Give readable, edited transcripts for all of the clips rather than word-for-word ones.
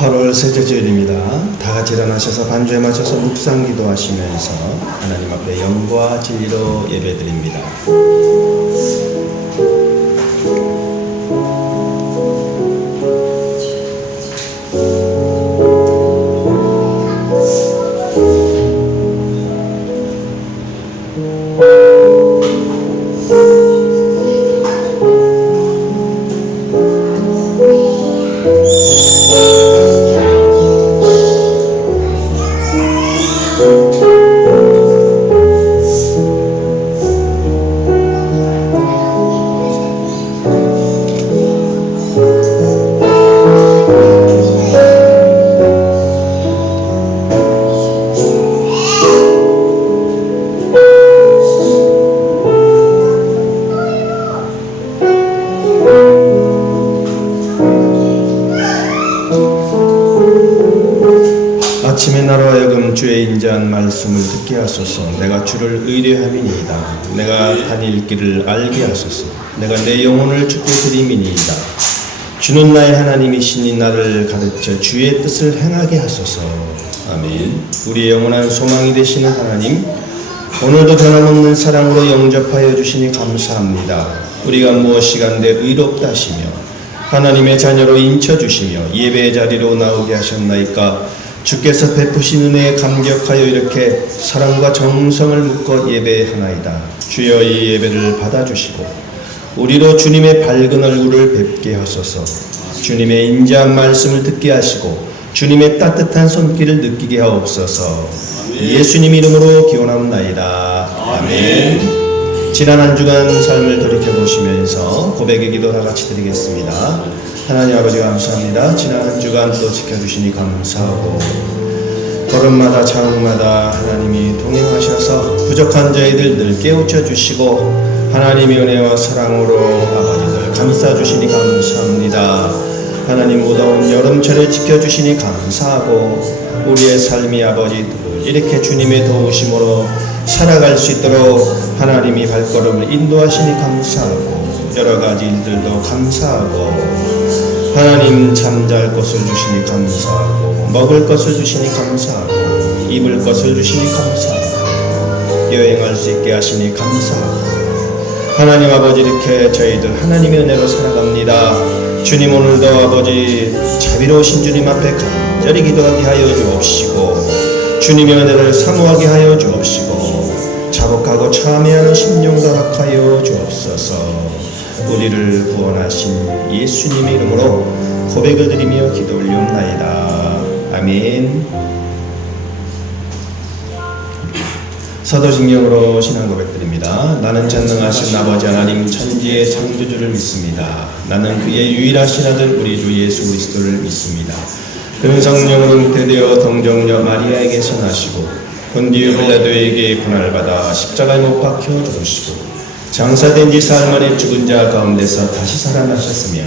8월 셋째 주일입니다. 다 같이 일어나셔서 반주에 맞춰서 묵상 기도하시면서 하나님 앞에 영과 진리로 예배드립니다. 아침에 나로 하여금 주의 인자한 말씀을 듣게 하소서. 내가 주를 의뢰함이니이다. 내가 다닐 길을 알게 하소서. 내가 내 영혼을 주께 드림이니이다. 주는 나의 하나님이시니 나를 가르쳐 주의 뜻을 행하게 하소서. 아멘. 우리의 영원한 소망이 되시는 하나님, 오늘도 변함없는 사랑으로 영접하여 주시니 감사합니다. 우리가 무엇이간데 의롭다 하시며 하나님의 자녀로 인쳐주시며 예배의 자리로 나오게 하셨나이까. 주께서 베푸신 은혜에 감격하여 이렇게 사랑과 정성을 묶어 예배하나이다. 주여 이 예배를 받아주시고 우리로 주님의 밝은 얼굴을 뵙게 하소서. 주님의 인자한 말씀을 듣게 하시고 주님의 따뜻한 손길을 느끼게 하옵소서. 예수님 이름으로 기원합나이다. 아멘. 지난 한 주간 삶을 돌이켜보시면서 고백의 기도 다 같이 드리겠습니다. 하나님 아버지 감사합니다. 지난 한 주간 또 지켜주시니 감사하고 걸음마다 자음마다 하나님이 동행하셔서 부족한 저희들 늘 깨우쳐 주시고 하나님의 은혜와 사랑으로 아버지들 감싸주시니 감사합니다. 하나님 무더운 여름철을 지켜주시니 감사하고 우리의 삶이 아버지 이렇게 주님의 도우심으로 살아갈 수 있도록 하나님이 발걸음을 인도하시니 감사하고 여러가지 일들도 감사하고 하나님 잠잘 것을 주시니 감사하고 먹을 것을 주시니 감사하고 입을 것을 주시니 감사하고 여행할 수 있게 하시니 감사하고 하나님 아버지 이렇게 저희들 하나님의 은혜로 살아갑니다. 주님 오늘도 아버지 자비로우신 주님 앞에 간절히 기도하게 하여 주옵시고 주님의 은혜를 사모하게 하여 주옵시고 자복하고 참회하는 심령 허락하여 주옵소서. 우리를 구원하신 예수님의 이름으로 고백을 드리며 기도 올리옵나이다. 아멘. 사도신경으로 신앙 고백드립니다. 나는 전능하신 아버지 하나님 천지의 창조주를 믿습니다. 나는 그의 유일하신 아들 우리 주 예수 그리스도를 믿습니다. 그는 성령으로 잉태되어 동정녀 마리아에게서 나시고 본디오 빌라도에게 고난을 십자가에 못 박혀 죽으시고 장사된 지 사흘 만에 죽은 자 가운데서 다시 살아나셨으며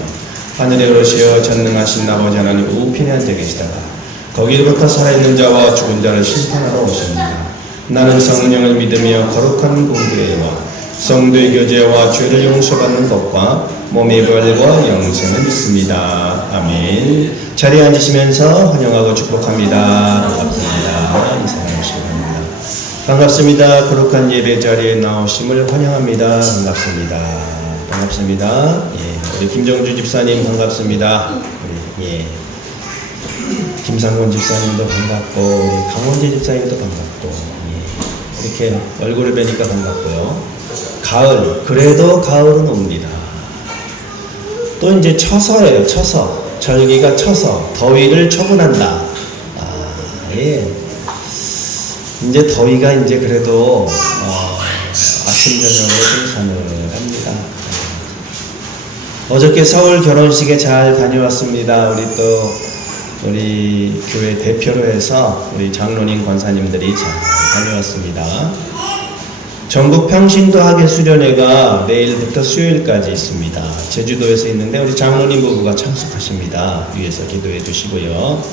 하늘에 오르시어 전능하신 아버지 하나님 우편에 앉아 계시다가 거기로부터 살아있는 자와 죽은 자를 심판하러 오십니다. 나는 성령을 믿으며 거룩한 공교회와 성도의 교제와 죄를 용서받는 것과 몸의 부활과 영생을 믿습니다. 아멘. 자리에 앉으시면서 환영하고 축복합니다. 반갑습니다. 인사하시기 바랍니다. 반갑습니다. 거룩한 예배 자리에 나오심을 환영합니다. 반갑습니다. 반갑습니다. 예, 우리 김정주 집사님 반갑습니다. 우리 김상곤 집사님도 반갑고 우리 강원재 집사님도 반갑고 이렇게 얼굴을 뵈니까 반갑고요. 가을, 그래도 가을은 옵니다. 또 이제 처서예요. 처서. 절기가 처서. 더위를 처분한다. 예. 이제 더위가 이제 그래도 아침 저녁으로 좀 서늘합니다. 어저께 서울 결혼식에 잘 다녀왔습니다. 우리 교회 대표로 해서 우리 장로님 권사님들이 잘 다녀왔습니다. 전국 평신도 학예 수련회가 내일부터 수요일까지 있습니다. 제주도에서 있는데 우리 장로님 부부가 참석하십니다. 위에서 기도해 주시고요.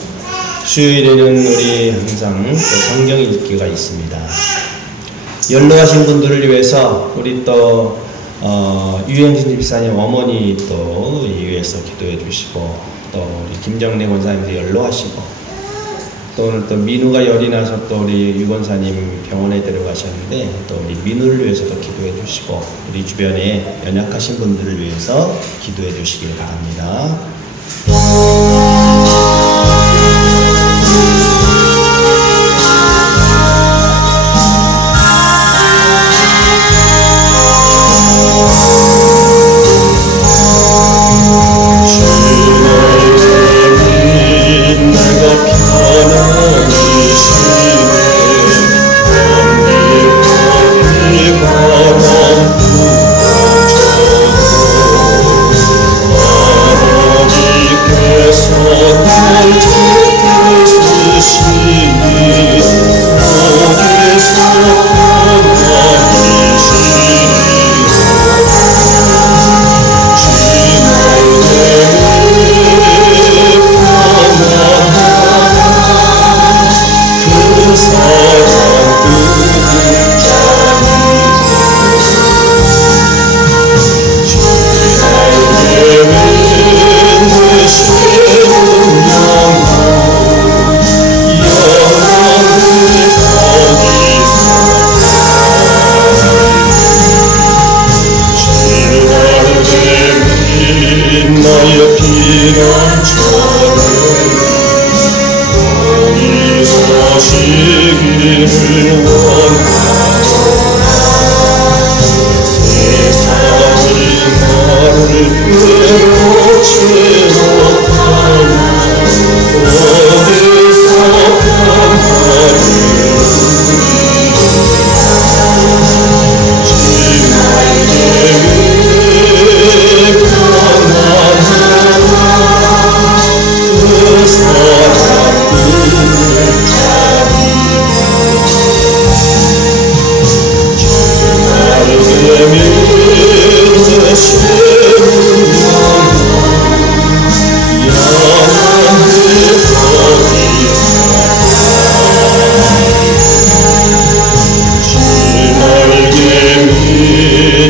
수요일에는 우리 항상 성경 읽기가 있습니다. 연로하신 분들을 위해서 우리 또 유현진 집사님 어머니 또 위에서 기도해 주시고 또 우리 김정래 권사님도 연로하시고, 또 오늘 또 민우가 열이 나서 또 우리 유 권사님 병원에 데려가셨는데, 또 우리 민우를 위해서도 기도해 주시고, 우리 주변에 연약하신 분들을 위해서 기도해 주시길 바랍니다.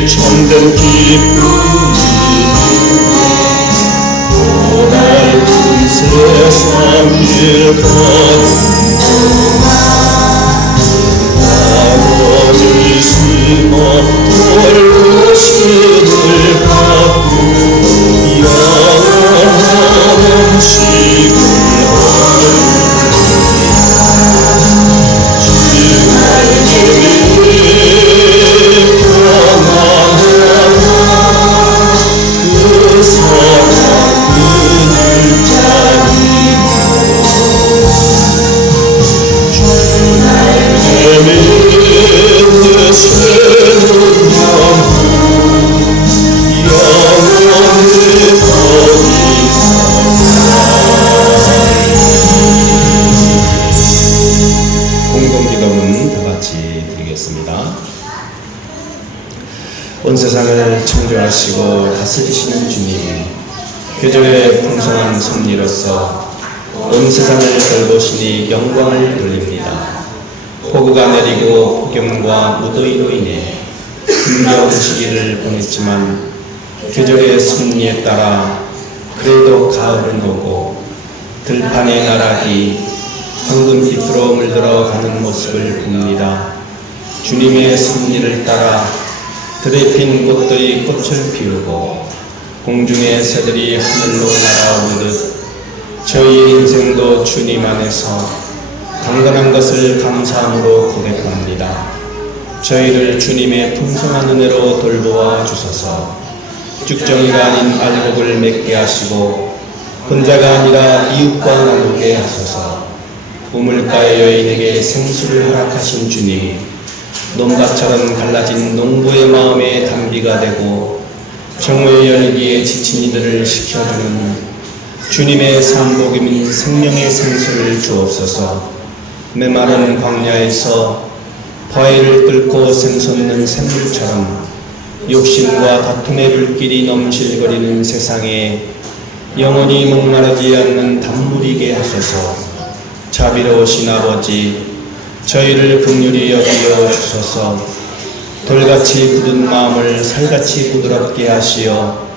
참된 기쁨이 고달픈 세상 길 가는 영원히 숨어 돌보심을 받고 영원한 음식을 온 세상을 창조하시고 다스리시는 주님, 계절의 풍성한 섭리로서 온 세상을 돌보시니 영광을 돌립니다. 폭우가 내리고 폭염과 무더위로 인해 힘겨운 시기를 보냈지만 계절의 섭리에 따라 그래도 가을은 오고 들판의 나락이 황금빛으로 물들어 가는 모습을 봅니다. 주님의 섭리를 따라 들에 핀 꽃들이 꽃을 피우고 공중의 새들이 하늘로 날아오듯 저희 인생도 주님 안에서 강건한 것을 감사함으로 고백합니다. 저희를 주님의 풍성한 은혜로 돌보아 주소서. 쭉정이가 아닌 알곡을 맺게 하시고 혼자가 아니라 이웃과 나누게 하소서. 우물가의 여인에게 생수를 허락하신 주님, 논밭처럼 갈라진 농부의 마음에 단비가 되고 정오의 열기에 지친 이들을 식혀주는 주님의 산복임인 생명의 생수를 주옵소서. 메마른 광야에서 바위를 뚫고 샘솟는 샘물처럼 욕심과 다툼의 불길이 넘실거리는 세상에 영원히 목마르지 않는 단물이게 하소서. 자비로우신 아버지, 저희를 긍휼히 여기어 주소서. 돌같이 굳은 마음을 살같이 부드럽게 하시어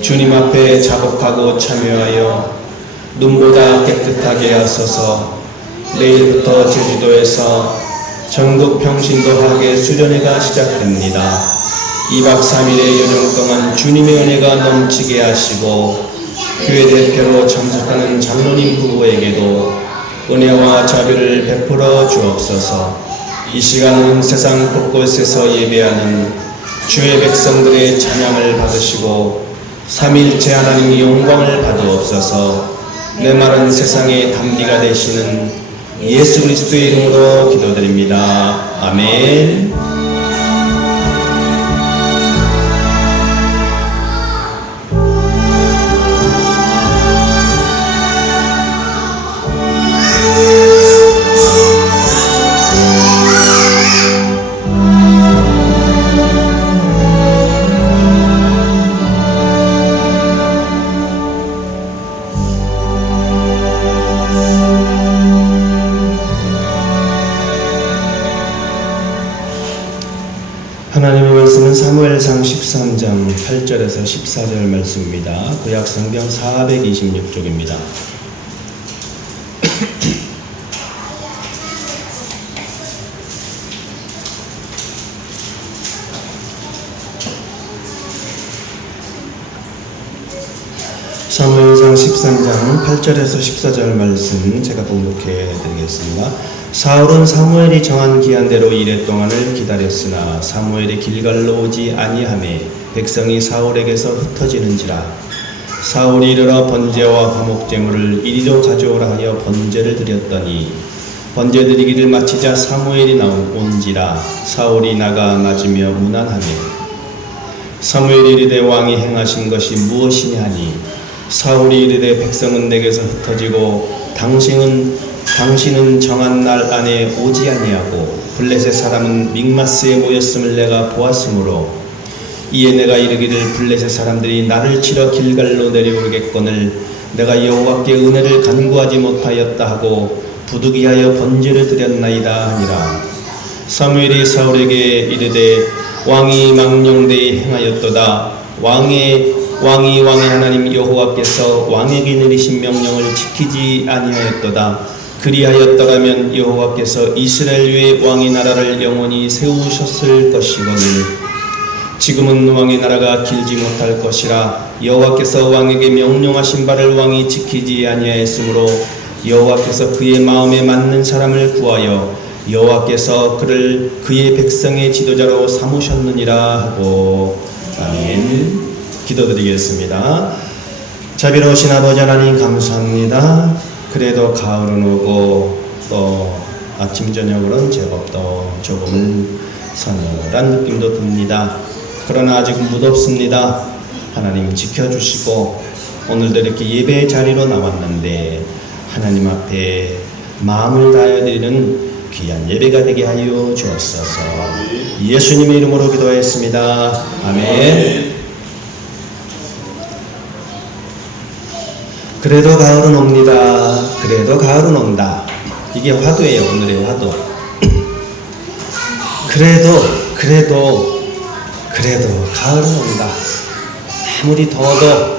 주님 앞에 자복하고 참여하여 눈보다 깨끗하게 하소서. 내일부터 제주도에서 전국 평신도학의 수련회가 시작됩니다. 2박 3일의 여정 동안 주님의 은혜가 넘치게 하시고 교회 대표로 참석하는 장로님 부부에게도 은혜와 자비를 베풀어 주옵소서. 이 시간은 세상 곳곳에서 예배하는 주의 백성들의 찬양을 받으시고 삼위일체 하나님의 영광을 받으옵소서. 내 마른 세상의 담비가 되시는 예수 그리스도의 이름으로 기도드립니다. 아멘. 하나님의 말씀은 사무엘상 13장 8절에서 14절 말씀입니다. 구약 성경 426쪽입니다. 사무엘상 13장 8절에서 14절 말씀 제가 봉독해 드리겠습니다. 사울은 사무엘이 정한 기한대로 이레 동안을 기다렸으나 사무엘이 길갈로 오지 아니하매 백성이 사울에게서 흩어지는지라. 사울이 이르러 번제와 화목제물을 이리로 가져오라 하여 번제를 드렸더니 번제 드리기를 마치자 사무엘이 온지라. 사울이 나가 맞으며 문안하매 사무엘이 이르되 왕이 행하신 것이 무엇이냐 하니 사울이 이르되 백성은 내게서 흩어지고 당신은 정한 날 안에 오지 아니하고 블레셋 사람은 믹마스에 모였음을 내가 보았으므로 이에 내가 이르기를 블레셋 사람들이 나를 치러 길갈로 내려오겠거늘 내가 여호와께 은혜를 간구하지 못하였다 하고 부득이하여 번제를 드렸나이다 하니라. 사무엘이 사울에게 이르되 왕이 망령되이 행하였도다. 왕의 하나님 여호와께서 왕에게 내리신 명령을 지키지 아니하였도다. 그리하였더라면 여호와께서 이스라엘 위에 왕의 나라를 영원히 세우셨을 것이거늘 지금은 왕의 나라가 길지 못할 것이라. 여호와께서 왕에게 명령하신 바를 왕이 지키지 아니하였으므로 여호와께서 그의 마음에 맞는 사람을 구하여 여호와께서 그를 그의 백성의 지도자로 삼으셨느니라 하고. 아멘. 기도드리겠습니다. 자비로우신 아버지 하나님 감사합니다. 그래도 가을은 오고 또 아침 저녁으로는 제법 더 조금 서늘한 느낌도 듭니다. 그러나 아직은 무덥습니다. 하나님 지켜주시고 오늘도 이렇게 예배의 자리로 나왔는데 하나님 앞에 마음을 다하여 드리는 귀한 예배가 되게 하여 주옵소서. 예수님의 이름으로 기도하였습니다. 아멘. 그래도 가을은 옵니다. 그래도 가을은 온다. 이게 화두예요. 오늘의 화두. 그래도 가을은 온다. 아무리 더워도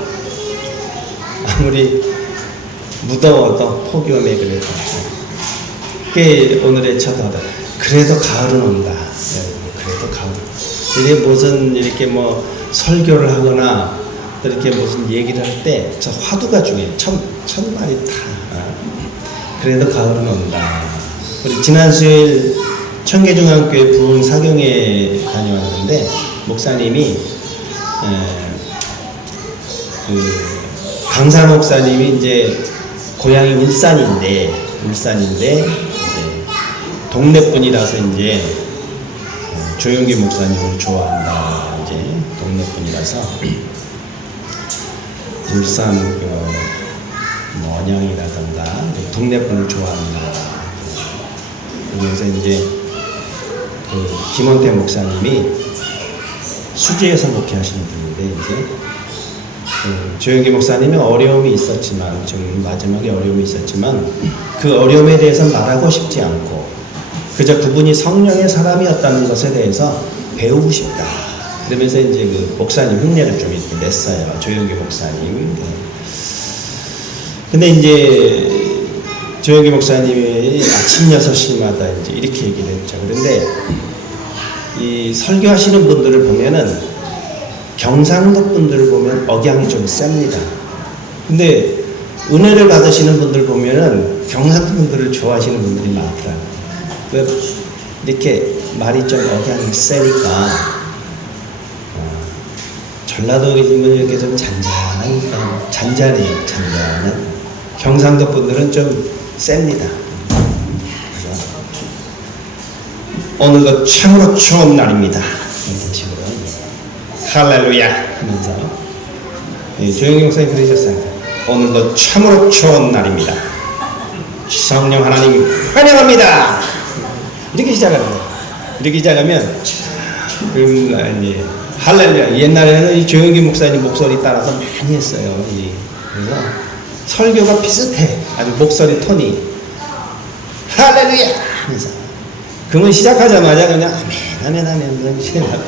아무리 무더워도 폭염에 그래도 그게 오늘의 첫 화두. 그래도 가을은 온다. 그래도 가을. 이게 무슨 이렇게 뭐 설교를 하거나 또 이렇게 무슨 얘기를 할 때 저 화두가 중요해요. 첫 말이 다. 그래도 가을은 온다. 우리 지난 수요일 청계중앙교회 부흥 사경에 다녀왔는데 목사님이 강사 목사님이 이제 고향이 울산인데 이제 동네 분이라서 이제 조용기 목사님을 좋아한다. 이제 동네 분이라서 울산 언양이라든가 동네 분을 좋아한다. 그래서 이제 김원태 목사님이 수지에서 목회하시는 분인데 이제 조영기 목사님이 어려움이 있었지만 좀 마지막에 어려움이 있었지만 그 어려움에 대해서 말하고 싶지 않고 그저 그분이 성령의 사람이었다는 것에 대해서 배우고 싶다. 그러면서 이제 그 목사님 흉내를 좀 이렇게 냈어요. 조영기 목사님. 근데 이제 조영기 목사님이 아침 6시마다 이제 이렇게 얘기를 했죠. 그런데 이 설교하시는 분들을 보면은 경상도 분들을 보면 억양이 좀 셉니다. 근데 은혜를 받으시는 분들 보면은 경상도 분들을 좋아하시는 분들이 많더라고요. 이렇게 말이 좀 억양이 세니까 전라도 계신 분이 이렇게 좀 잔잔해요. 잔잔한. 경상도 분들은 좀 셉니다. 그래서 오늘도 참으로 좋은 날입니다. 이런 식으로 할렐루야 하면서 조영기 목사님 그러셨어요. 오늘도 참으로 좋은 날입니다. 성령 하나님 환영합니다. 이렇게 시작합니다. 이렇게 시작하면 이제 할렐루야. 옛날에는 이 조영기 목사님 목소리 따라서 많이 했어요. 그래서 설교가 비슷해. 아주 목소리 톤이 할렐루야 하면서 그러면 시작하자마자 그냥 아멘 시작하고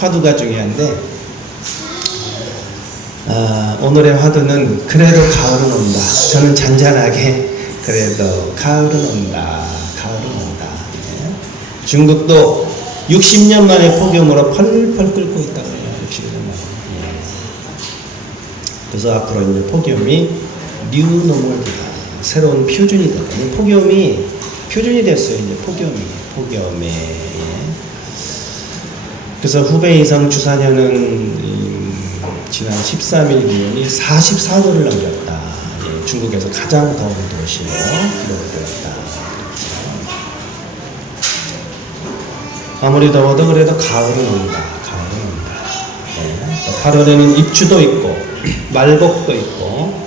화두가 중요한데 오늘의 화두는 그래도 가을은 온다. 저는 잔잔하게 그래도 가을은 온다. 중국도 60년 만에 폭염으로 펄펄 끓고 있다고 해요. 60년 만에. 그래서 앞으로 이제 폭염이 뉴노멀이다. 새로운 표준이 됐거든요. 폭염이 표준이 됐어요. 이제 폭염에. 그래서 후베이 이상 주사년은 지난 13일 기온이 44도를 넘겼다. 중국에서 가장 더운 도시로 기록되었다. 아무리 더워도 그래도 가을은 온다. 8월에는 입추도 있고 말복도 있고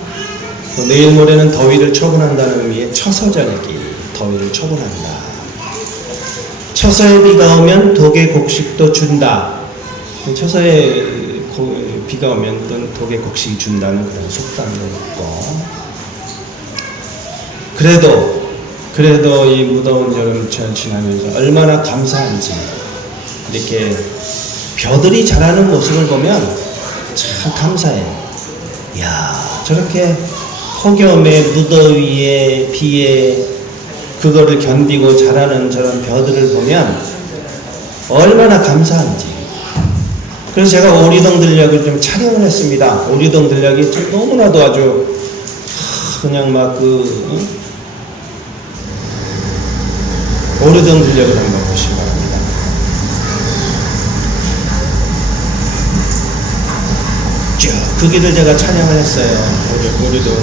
또 내일 모레는 더위를 처분한다는 의미의 처서저녁이 더위를 처분한다. 처서에 비가 오면 독의 곡식도 준다. 처서에 비가 오면 또 독의 곡식이 준다는 그런 속담도 있고 그래도 이 무더운 여름철 지나면서 얼마나 감사한지 이렇게 벼들이 자라는 모습을 보면 참 감사해. 이야, 저렇게 폭염에 무더위에 비에 그거를 견디고 자라는 저런 벼들을 보면 얼마나 감사한지. 그래서 제가 오리동 들녘을 좀 촬영을 했습니다. 오리동 들녘이 너무나도 아주 그냥 막 오리동 들녘을 한번 보시기 바랍니다. 쭉 그 길을 제가 촬영을 했어요. 오리동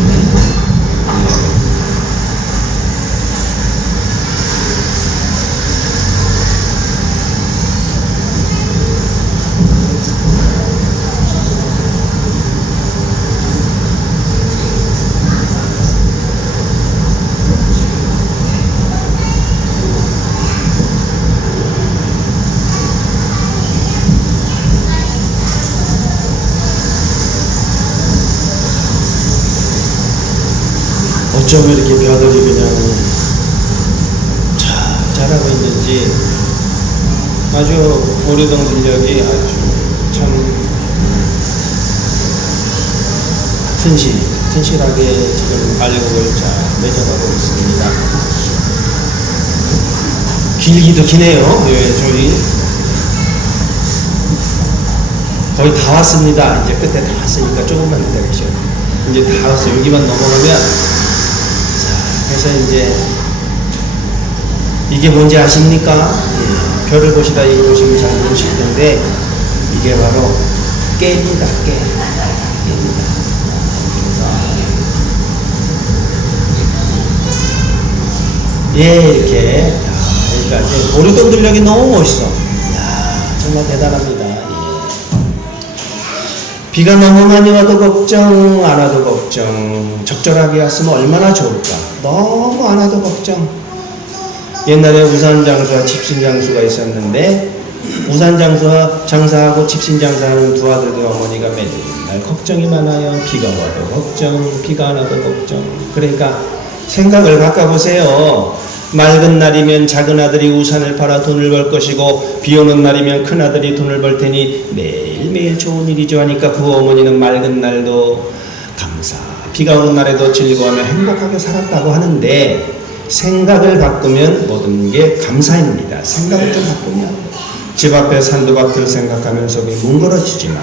어쩜 이렇게 벼들이 그냥 잘 자라고 있는지 아주 오리동 들녘이 아주 참 튼실하게 지금 알곡을 잘 맺어가고 있습니다. 길기도 기네요. 저희 거의 다 왔습니다. 이제 끝에 다 왔으니까 조금만 기다리죠. 이제 다 왔어요. 여기만 넘어가면 그래서 이제 이게 뭔지 아십니까? 별을 보시다 이거 보시면 잘 모르실 텐데 이게 바로 깨입니다. 깨입니다. 이렇게 여기까지 오리동 들녘이 너무 멋있어. 정말 대단합니다. 비가 너무 많이 와도 걱정, 안 와도 걱정. 적절하게 왔으면 얼마나 좋을까. 너무 안 와도 걱정. 옛날에 우산장수와 집신장수가 있었는데 우산장수와 장사하고 집신장사하는 두 아들의 어머니가 맨날 걱정이 많아요. 비가 와도 걱정, 비가 안 와도 걱정. 그러니까 생각을 바꿔보세요. 맑은 날이면 작은 아들이 우산을 팔아 돈을 벌 것이고 비 오는 날이면 큰 아들이 돈을 벌 테니 매일매일 좋은 일이죠 하니까 그 어머니는 맑은 날도 감사 비가 오는 날에도 즐거워하며 행복하게 살았다고 하는데 생각을 바꾸면 모든 게 감사입니다. 생각을 좀 바꾸면 집 앞에 산도밭을 생각하면 속이 뭉그러지지만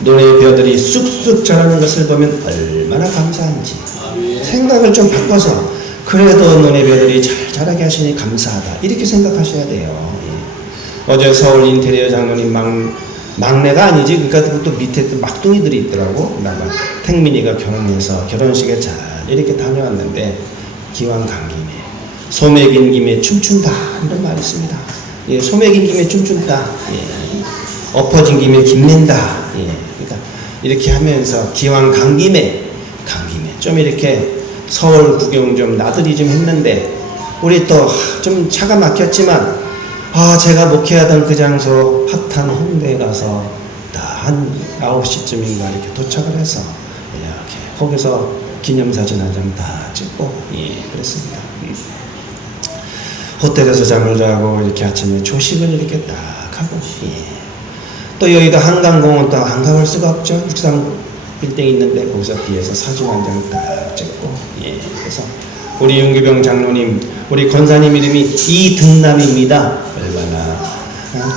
논의 벼들이 쑥쑥 자라는 것을 보면 얼마나 감사한지 생각을 좀 바꿔서 그래도 논의 벼들이 잘 자라게 하시니 감사하다 이렇게 생각하셔야 돼요. 어제 서울 인테리어 장로님 막내가 아니지 그러니까 또 밑에 또 막둥이들이 있더라고. 택민이가 결혼해서 결혼식에 잘 이렇게 다녀왔는데 기왕 간 김에 소맥인 김에 춤춘다 이런 말이 있습니다. 예, 소맥인 김에 춤춘다. 예, 엎어진 김에 김낸다. 예, 그러니까 이렇게 하면서 기왕 간 김에 좀 이렇게 서울 구경 좀 나들이 좀 했는데 우리 또 좀 차가 막혔지만 제가 목회하던 그 장소 핫한 홍대에 가서 한 9시쯤인가 이렇게 도착을 해서 이렇게 거기서 기념사진 한 장 다 찍고 그랬습니다. 호텔에서 잠을 자고 이렇게 아침에 조식을 이렇게 딱 하고 또 여기가 한강공원 또 안 가볼 수가 없죠. 육상 빌딩 있는데 거기서 뒤에서 사진 한 장 딱 찍고 그래서 우리 윤기병 장로님 우리 권사님 이름이 이등남입니다. 얼마나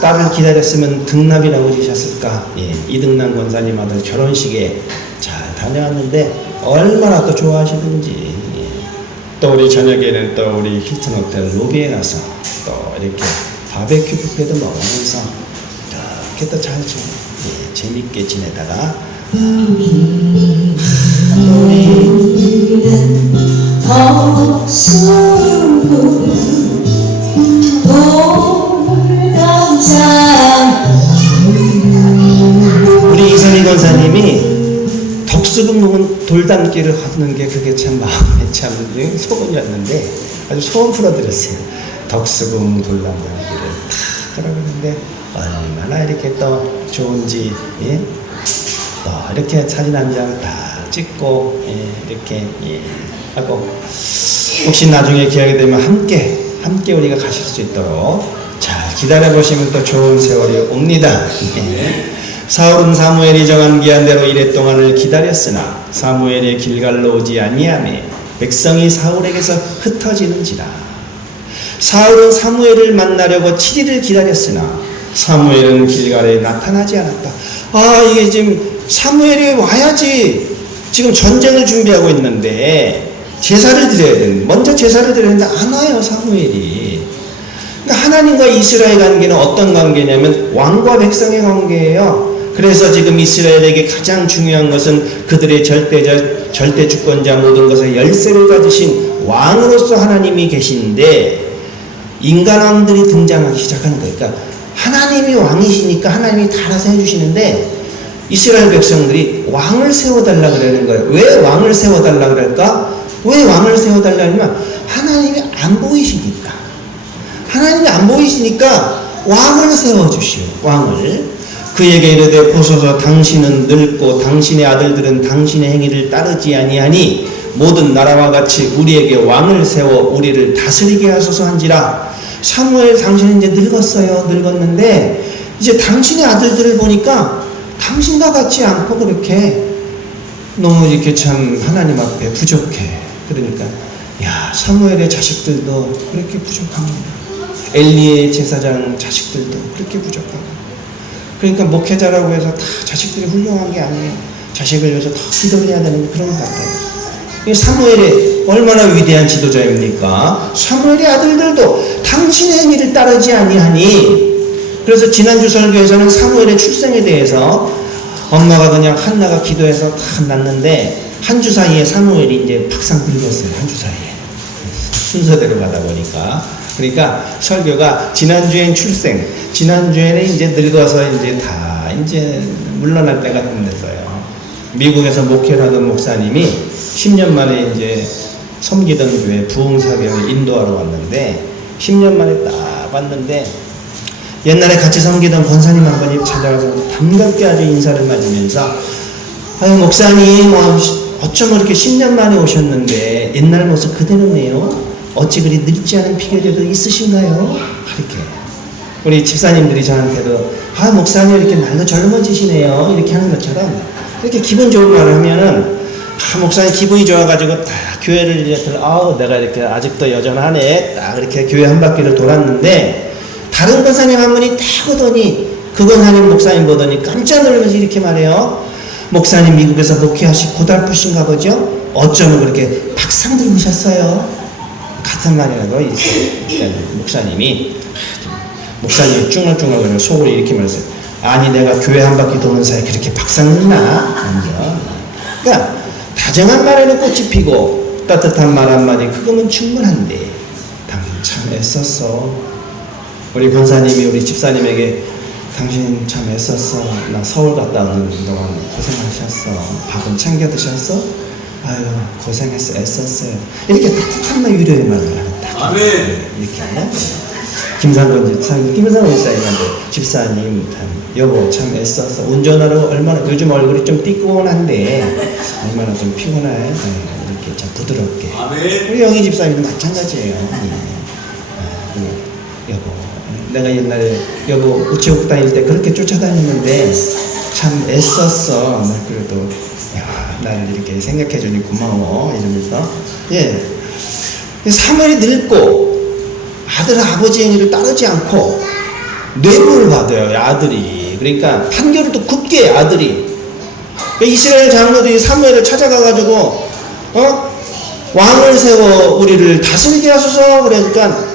딸을 기다렸으면 등남이라고 지셨을까. 이등남 권사님 아들 결혼식에 잘 다녀왔는데 얼마나 또 좋아하시든지 또 우리 저녁에는 또 우리 힐튼 호텔 로비에 가서 또 이렇게 바베큐 뷔페도 먹으면서 이렇게 또 잘 재밌게 지내다가 우리 이선희 권사님이 덕수금 먹은 돌담기를 하는 게 그게 참 마음에 참 소원이었는데 아주 소원 풀어드렸어요. 덕수금 돌담기를 탁 들어가는데 얼마나 이렇게 또 좋은지 또 이렇게 사진 한 장 다 찍고 이렇게 하고 혹시 나중에 기회가 되면 함께 우리가 가실 수 있도록 잘 기다려 보시면 또 좋은 세월이 옵니다. 사울은 사무엘이 정한 기한대로 이랫동안을 기다렸으나 사무엘의 길갈로 오지 아니하며 백성이 사울에게서 흩어지는지라. 사울은 사무엘을 만나려고 7일을 기다렸으나 사무엘은 길갈에 나타나지 않았다. 이게 지금 사무엘이 와야지 지금 전쟁을 준비하고 있는데 제사를 드려야 되는데 먼저 제사를 드려야 되는데 안 와요 사무엘이. 그러니까 하나님과 이스라엘 관계는 어떤 관계냐면 왕과 백성의 관계예요. 그래서 지금 이스라엘에게 가장 중요한 것은 그들의 절대 주권자 모든 것의 열쇠를 가지신 왕으로서 하나님이 계신데 인간왕들이 등장하기 시작하는 거예요. 그러니까 하나님이 왕이시니까 하나님이 다 알아서 해주시는데 이스라엘 백성들이 왕을 세워달라 그러는 거예요. 왜 왕을 세워달라 그럴까? 왜 왕을 세워달라 하냐면 하나님이 안 보이시니까. 하나님이 안 보이시니까 왕을 세워주시오. 왕을. 그에게 이르되 보소서 당신은 늙고 당신의 아들들은 당신의 행위를 따르지 아니하니 모든 나라와 같이 우리에게 왕을 세워 우리를 다스리게 하소서 한지라. 사무엘 당신은 이제 늙었어요. 늙었는데 이제 당신의 아들들을 보니까 당신과 같지 않고 그렇게 너무 이렇게 참 하나님 앞에 부족해. 그러니까 사무엘의 자식들도 그렇게 부족합니다. 엘리의 제사장 자식들도 그렇게 부족하고. 그러니까 목회자라고 해서 다 자식들이 훌륭한 게 아니에요. 자식을 위해서 더 기도를 해야 되는 그런 것 같아요. 사무엘이 얼마나 위대한 지도자입니까? 사무엘의 아들들도 당신의 행위를 따르지 아니하니. 그래서 지난주 설교에서는 사무엘의 출생에 대해서 엄마가 그냥 한나가 기도해서 다 낳는데 한 주 사이에 사무엘이 이제 팍상 늙었어요. 한 주 사이에. 순서대로 가다 보니까. 그러니까 설교가 지난주엔 출생, 지난주에는 이제 늙어서 이제 다 이제 물러날 때가 됐어요. 미국에서 목회를 하던 목사님이 10년 만에 이제 섬기던 교회 부흥사경을 인도하러 왔는데 10년 만에 딱 왔는데 옛날에 같이 섬기던 권사님 한 분이 찾아가서 반갑게 아주 인사를 맞으면서 목사님 어쩜 이렇게 10년 만에 오셨는데 옛날 모습 그대로네요. 어찌 그리 늙지 않은 피결이라도 있으신가요? 이렇게 우리 집사님들이 저한테도 목사님 이렇게 날도 젊어지시네요 이렇게 하는 것처럼 이렇게 기분 좋은 말을 하면은 목사님 기분이 좋아가지고 딱 교회를 이제 내가 이렇게 아직도 여전하네. 딱 이렇게 교회 한 바퀴를 돌았는데 다른 권사님 한 분이 딱 오더니 그 권사님 목사님 보더니 깜짝 놀라면서 이렇게 말해요. 목사님 미국에서 목회하시고 고달프신가 보죠? 어쩌면 그렇게 박상 들으셨어요? 같은 말이라고 이렇게 목사님이 쭈글쭈글 속으로 이렇게 말했어요. 아니 내가 교회 한 바퀴 도는 사이에 그렇게 박상 넣나? 아니요. 그러니까 다정한 말에는 꽃이 피고 따뜻한 말 한마디 그거면 충분한데 당신 참 애썼어. 우리 권사님이 우리 집사님에게 당신 참 애썼어. 나 서울 갔다 오는 동안 고생하셨어. 밥은 챙겨 드셨어? 아유 고생했어. 애썼어요. 이렇게 따뜻한 말 위로의 말을 한다. 아멘. 이렇게 하나? 김상권 집사님한테 집사님 여보 참 애썼어. 운전하러 얼마나 요즘 얼굴이 좀 띠꺼운한데 얼마나 좀 피곤해. 이렇게 참 부드럽게. 아멘. 우리 영희 집사님도 마찬가지예요. 여보 내가 옛날에 여보 우체국 다닐 때 그렇게 쫓아다녔는데 참 애썼어. 나 그래도 나를 이렇게 생각해주니 고마워 이러면서 사무엘이 늙고 아들 아버지의 일을 따르지 않고 뇌물을 받아요 아들이. 그러니까 판결을 또 굽게 아들이. 그러니까 이스라엘 장로들이 사무엘을 찾아가가지고 왕을 세워 우리를 다스리게 하소서. 그러니까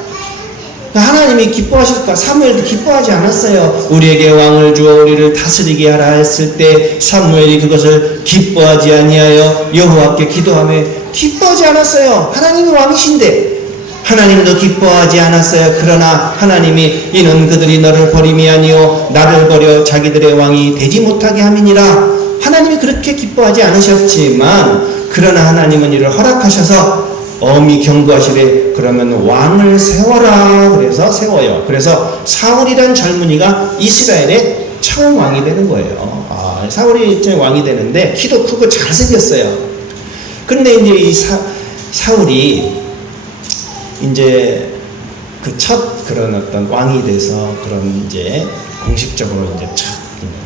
하나님이 기뻐하실까? 사무엘도 기뻐하지 않았어요. 우리에게 왕을 주어 우리를 다스리게 하라 했을 때 사무엘이 그것을 기뻐하지 아니하여 여호와께 기도하며 기뻐하지 않았어요. 하나님이 왕이신데 하나님도 기뻐하지 않았어요. 그러나 하나님이 이는 그들이 너를 버림이 아니요 나를 버려 자기들의 왕이 되지 못하게 함이니라. 하나님이 그렇게 기뻐하지 않으셨지만 그러나 하나님은 이를 허락하셔서 엄히 경고하시되 그러면 왕을 세워라. 그래서 세워요. 그래서 사울이란 젊은이가 이스라엘의 처음 왕이 되는 거예요. 사울이 왕이 되는데 키도 크고 잘생겼어요. 근데 이제 이 사울이 이제 그 첫 그런 어떤 왕이 돼서 그런 이제 공식적으로 이제 첫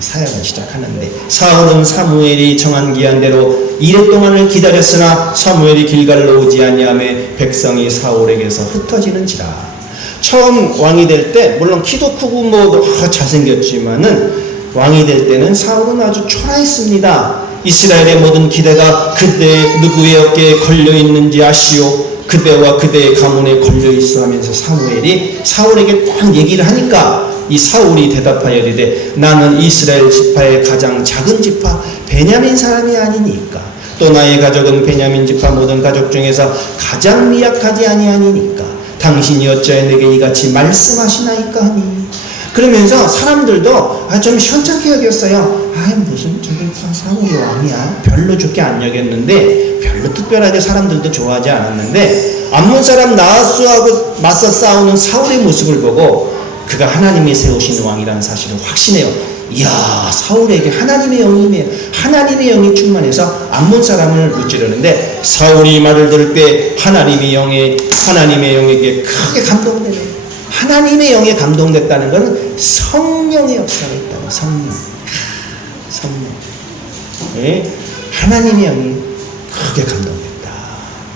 사역을 시작하는데 사울은 사무엘이 정한 기한대로 이래 동안을 기다렸으나 사무엘이 길갈로 오지 아니하며 백성이 사울에게서 흩어지는지라. 처음 왕이 될 때 물론 키도 크고 잘생겼지만은 왕이 될 때는 사울은 아주 초라했습니다. 이스라엘의 모든 기대가 그때 누구의 어깨에 걸려 있는지 아시오. 그대와 그대의 가문에 걸려 있어 하면서 사무엘이 사울에게 딱 얘기를 하니까 이 사울이 대답하여 이르되 나는 이스라엘 지파의 가장 작은 지파 베냐민 사람이 아니니까 또 나의 가족은 베냐민 지파 모든 가족 중에서 가장 미약하지 아니하니까 당신이 어찌하여 내게 이같이 말씀하시나이까 하니. 그러면서 사람들도 좀 현찮게 여겼어요. 무슨 저기 사울이 왕이야. 별로 좋게 안 여겼는데 별로 특별하게 사람들도 좋아하지 않았는데 암몬 사람 나하스하고 맞서 싸우는 사울의 모습을 보고 그가 하나님이 세우신 왕이라는 사실을 확신해요. 이야 사울에게 하나님의 영이 임해요. 하나님의 영이 충만해서 암몬 사람을 무찌르는데 사울이 말을 들을 때 하나님의 영에게 크게 감동되네요. 하나님의 영에 감동됐다는 것은 성령의 역사가 있다는 성령. 하나님의 영이 크게 감동됐다.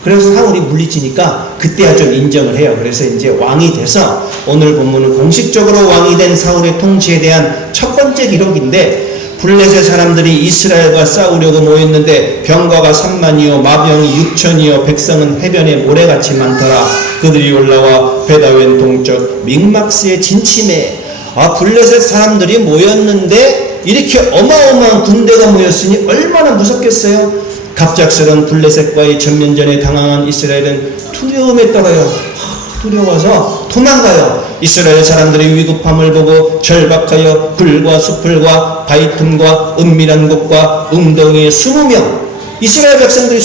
그래서 사울이 물리치니까 그때야 좀 인정을 해요. 그래서 이제 왕이 돼서 오늘 본문은 공식적으로 왕이 된 사울의 통치에 대한 첫 번째 기록인데 블레셋 사람들이 이스라엘과 싸우려고 모였는데 병거가 3만이요 마병이 6천이요 백성은 해변에 모래같이 많더라. 그들이 올라와 베다웬 동쪽 믹막스에 진침해. 블레셋 사람들이 모였는데 이렇게 어마어마한 군대가 모였으니 얼마나 무섭겠어요. 갑작스런 블레셋과의 전면전에 당황한 이스라엘은 두려움에 떨어요. 두려워서 도망가요. 이스라엘 사람들이 위급함을 보고 절박하여 굴과 수풀과 바위 틈과 은밀한 곳과 웅덩이에 숨으며 이스라엘 백성들이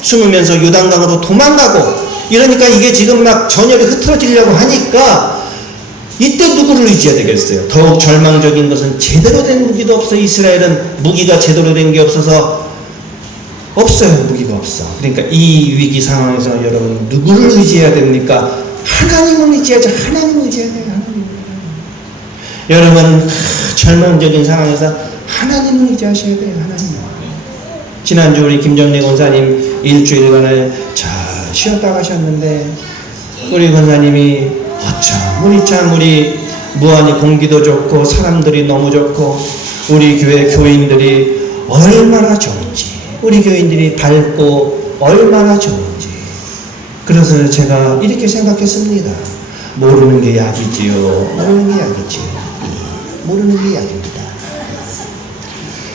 숨으면서 요단강으로 도망가고 이러니까 이게 지금 막 전열이 흐트러지려고 하니까 이때 누구를 의지해야 되겠어요? 더욱 절망적인 것은 제대로 된 무기도 없어. 이스라엘은 무기가 제대로 된 게 없어서 없어요. 무기가 없어. 그러니까 이 위기 상황에서 여러분 누구를 의지해야 됩니까? 하나님을 의지하자. 하나님을 의지해야 돼요. 여러분 절망적인 상황에서 하나님을 의지하셔야 돼요. 하나님. 지난주 우리 김정래 권사님 일주일간을 잘 쉬었다 가셨는데 우리 권사님이 어쩜 우리 무한히 공기도 좋고 사람들이 너무 좋고 우리 교회 교인들이 얼마나 좋은지 우리 교인들이 밝고 얼마나 좋은지 그래서 제가 이렇게 생각했습니다. 모르는 게 약이지요. 모르는 게 약이지요. 모르는 게 약입니다.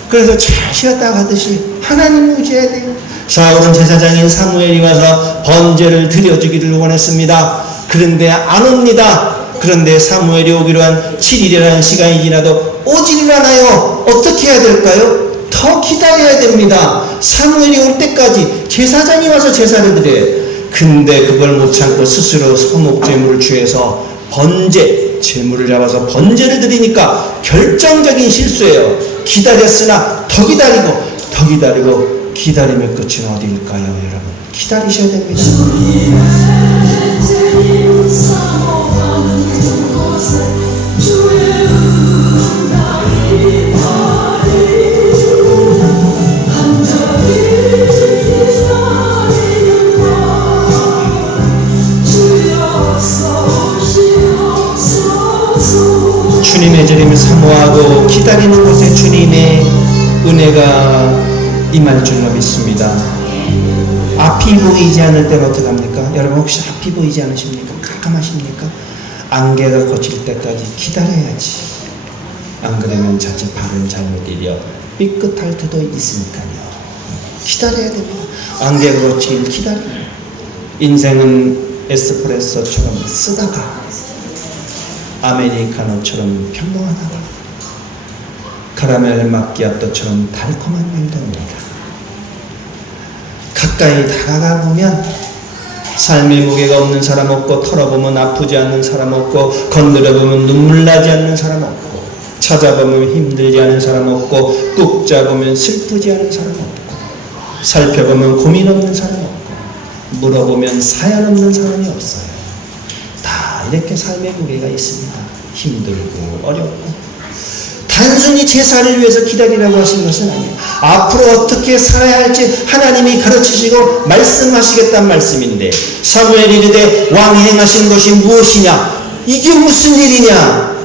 그래서 잘 쉬었다 가듯이 하나님을 의지해야 돼요. 사울은 제사장인 사무엘이 와서 번제를 드려주기를 원했습니다. 그런데 안 옵니다. 그런데 사무엘이 오기로 한 7일이라는 시간이 지나도 오지를 않아요. 어떻게 해야 될까요? 더 기다려야 됩니다. 사무엘이 올 때까지 제사장이 와서 제사를 드려요. 근데 그걸 못 참고 스스로 소목제물을 취해서 번제, 제물을 잡아서 번제를 드리니까 결정적인 실수예요. 기다렸으나 더 기다리고 기다림의 끝은 어디일까요, 여러분? 기다리셔야 됩니다. 주님의 재림을 사모하고 기다리는 곳에 주님의 은혜가 임할 줄로 믿습니다. 앞이 보이지 않을 때는 어떻게 합니까? 여러분 혹시 앞이 보이지 않으십니까? 깜깜하십니까? 안개가 걷힐 때까지 기다려야지. 안 그러면 자칫 발을 잘못 디뎌 삐끗할 때도 있으니까요. 기다려야 됩니다. 안개가 걷힐 기다려. 인생은 에스프레소처럼 쓰다가 아메리카노처럼 평범하다가 카라멜 마끼아토처럼 달콤한 일도 옵니다. 가까이 다가가 보면 삶의 무게가 없는 사람 없고 털어보면 아프지 않는 사람 없고 건드려보면 눈물 나지 않는 사람 없고 찾아보면 힘들지 않은 사람 없고 꾹 잡으면 슬프지 않은 사람 없고 살펴보면 고민 없는 사람 없고 물어보면 사연 없는 사람이 없어요. 다 이렇게 삶의 무게가 있습니다. 힘들고 어렵고 단순히 제사를 위해서 기다리라고 하신 것은 아니에요. 앞으로 어떻게 살아야 할지 하나님이 가르치시고 말씀하시겠다는 말씀인데 사무엘이 이르되 왕이 행하신 것이 무엇이냐? 이게 무슨 일이냐?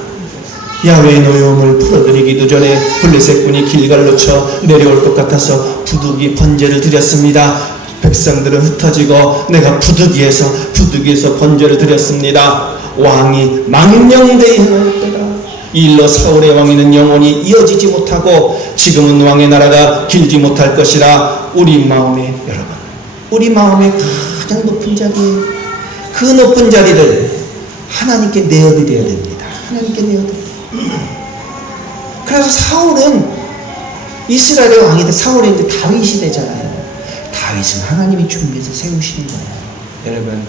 야훼의 노여움을 풀어드리기도 전에 블레셋군이 길갈로 쳐 내려올 것 같아서 부득이 번제를 드렸습니다. 백성들은 흩어지고 내가 부득이해서 번제를 드렸습니다. 왕이 망명되이 행할 때다. 이 일로 사울의 왕위는 영원히 이어지지 못하고 지금은 왕의 나라가 길지 못할 것이라 우리 마음에 여러분 우리 마음의 가장 높은 자리에 그 높은 자리를 하나님께 내어드려야 됩니다. 하나님께 내어드려야 됩니다. 그래서 사울은 이스라엘의 왕이 돼 사울이 이제 다윗이 되잖아요. 다윗은 하나님이 준비해서 세우시는 거예요. 여러분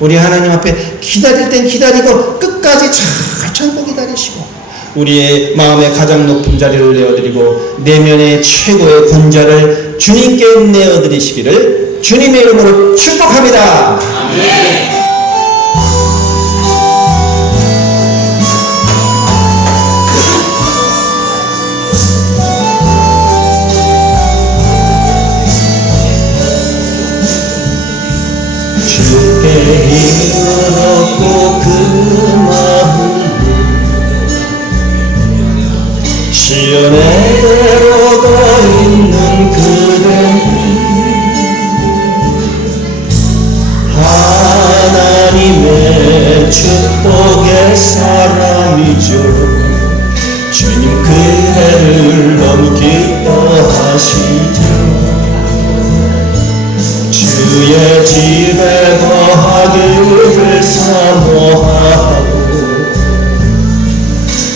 우리 하나님 앞에 기다릴 땐 기다리고 끝까지 잘 참고 기다리시고 우리의 마음의 가장 높은 자리를 내어드리고 내면의 최고의 권자를 주님께 내어드리시기를 주님의 이름으로 축복합니다. 아멘. 주께 힘을 얻고 그 마음 시연의 대로가 있는 그대는 하나님의 축복의 사람이죠. 주님 그대를 너무 기뻐하시죠. 주의 집에 거하기를 사모하고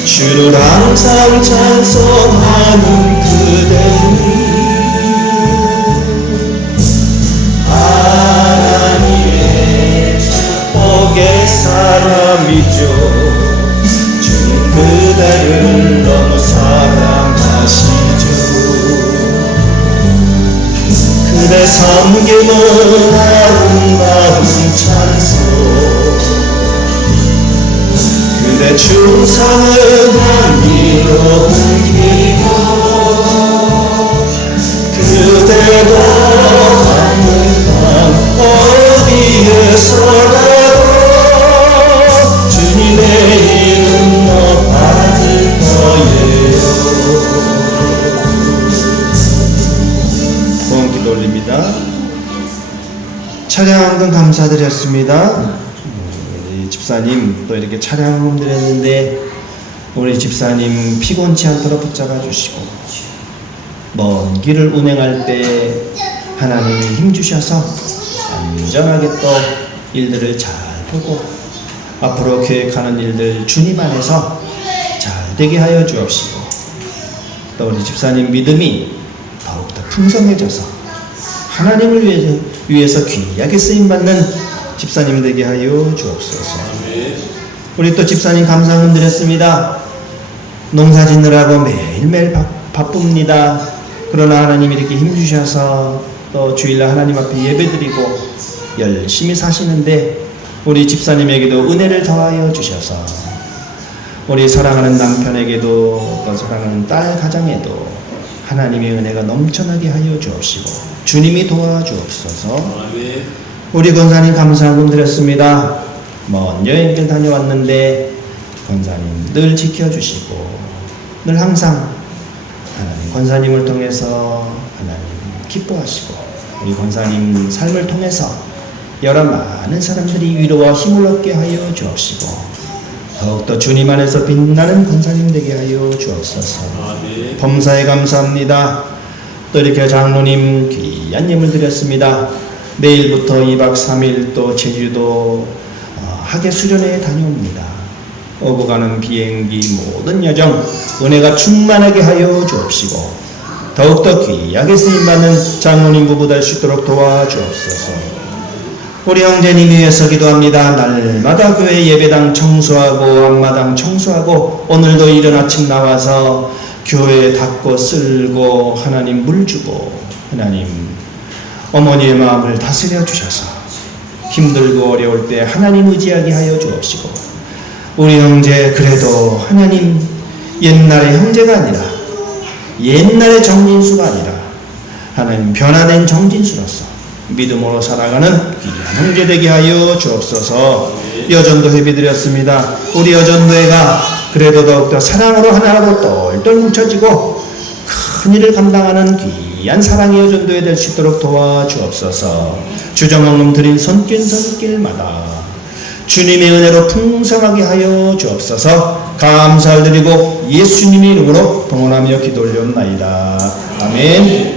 주를 항상 찬송하는 그대는 하나님의 축복의 사람이죠. 주님 그대를 너무 사랑하시죠. 그대 섬김은 아름다운 찬송 그대 충성은 향기로운 기도 그대 드립니다. 차량금 감사드렸습니다. 우리 집사님 또 이렇게 차량금 드렸는데 우리 집사님 피곤치 않도록 붙잡아 주시고 먼 길을 운행할 때 하나님이 힘주셔서 안전하게 또 일들을 잘 보고 앞으로 계획하는 일들 주님 안에서 잘 되게 하여 주옵시고 또 우리 집사님 믿음이 더욱더 풍성해져서 하나님을 위해서 귀하게 쓰임받는 집사님 되게 하여 주옵소서. 우리 또 집사님 감사금 드렸습니다. 농사 짓느라고 매일매일 바쁩니다. 그러나 하나님 이렇게 힘주셔서 또 주일날 하나님 앞에 예배드리고 열심히 사시는데 우리 집사님에게도 은혜를 더하여 주셔서 우리 사랑하는 남편에게도 또 사랑하는 딸 가정에도 하나님의 은혜가 넘쳐나게 하여 주옵시고 주님이 도와주옵소서. 우리 권사님 감사금 드렸습니다. 먼 여행길 다녀왔는데 권사님 늘 지켜주시고 늘 항상 하나님 권사님을 통해서 하나님 기뻐하시고 우리 권사님 삶을 통해서 여러 많은 사람들이 위로와 힘을 얻게 하여 주옵시고 더욱더 주님 안에서 빛나는 권사님 되게 하여 주옵소서. 범사에 감사합니다. 또 이렇게 장로님 귀한 예물 드렸습니다. 내일부터 2박 3일 또 제주도 학예 수련회에 다녀옵니다. 오고 가는 비행기 모든 여정 은혜가 충만하게 하여 주옵시고 더욱더 귀하게 쓰임받는 장로님 부부 될 수 있도록 도와주옵소서. 우리 형제님 위해서 기도합니다. 날마다 교회 예배당 청소하고 앞마당 청소하고 오늘도 이른 아침 나와서 교회 닦고 쓸고 하나님 물 주고 하나님 어머니의 마음을 다스려 주셔서 힘들고 어려울 때 하나님 의지하게 하여 주옵시고 우리 형제 그래도 하나님 옛날의 형제가 아니라 옛날의 정진수가 아니라 하나님 변화된 정진수로서 믿음으로 살아가는 귀한 형제 되게 하여 주옵소서. 여전도 회비드렸습니다. 우리 여전도회가 그래도 더욱더 사랑으로 하나로 똘똘 뭉쳐지고 큰 일을 감당하는 귀한 사랑의 여전도회 될 수 있도록 도와주옵소서. 주정왕님 드린 손길마다 주님의 은혜로 풍성하게 하여 주옵소서. 감사를 드리고 예수님의 이름으로 봉헌하며 기도 올려옵나이다. 아멘.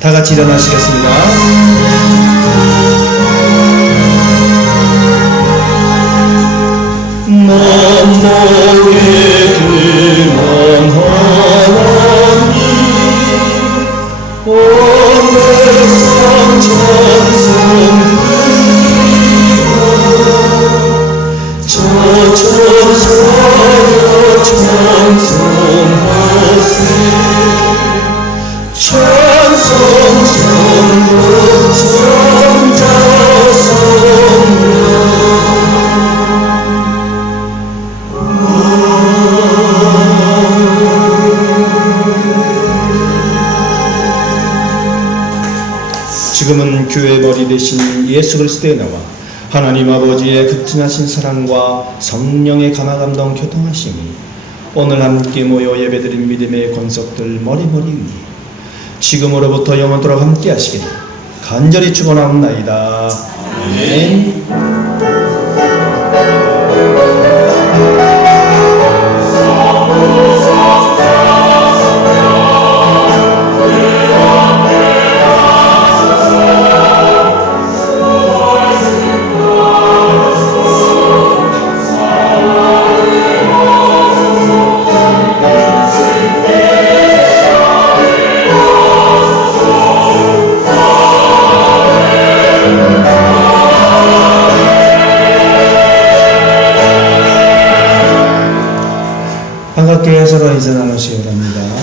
다 같이 일어나시겠습니다. 만나게 되는 하나님 온 세상 찬송 저 천사여 찬송하세 찬송 전부 천자 성령 지금은 교회 머리 되신 예수 그리스도의 나와 하나님 아버지의 극진하신 사랑과 성령의 감화감동 교통하심이 오늘 함께 모여 예배드린 믿음의 권속들 머리머리 위에 지금으로부터 영원토록 함께 하시기를 간절히 축원하옵나이다. 아멘. 반갑게 서로 인사 나누시기 바랍니다.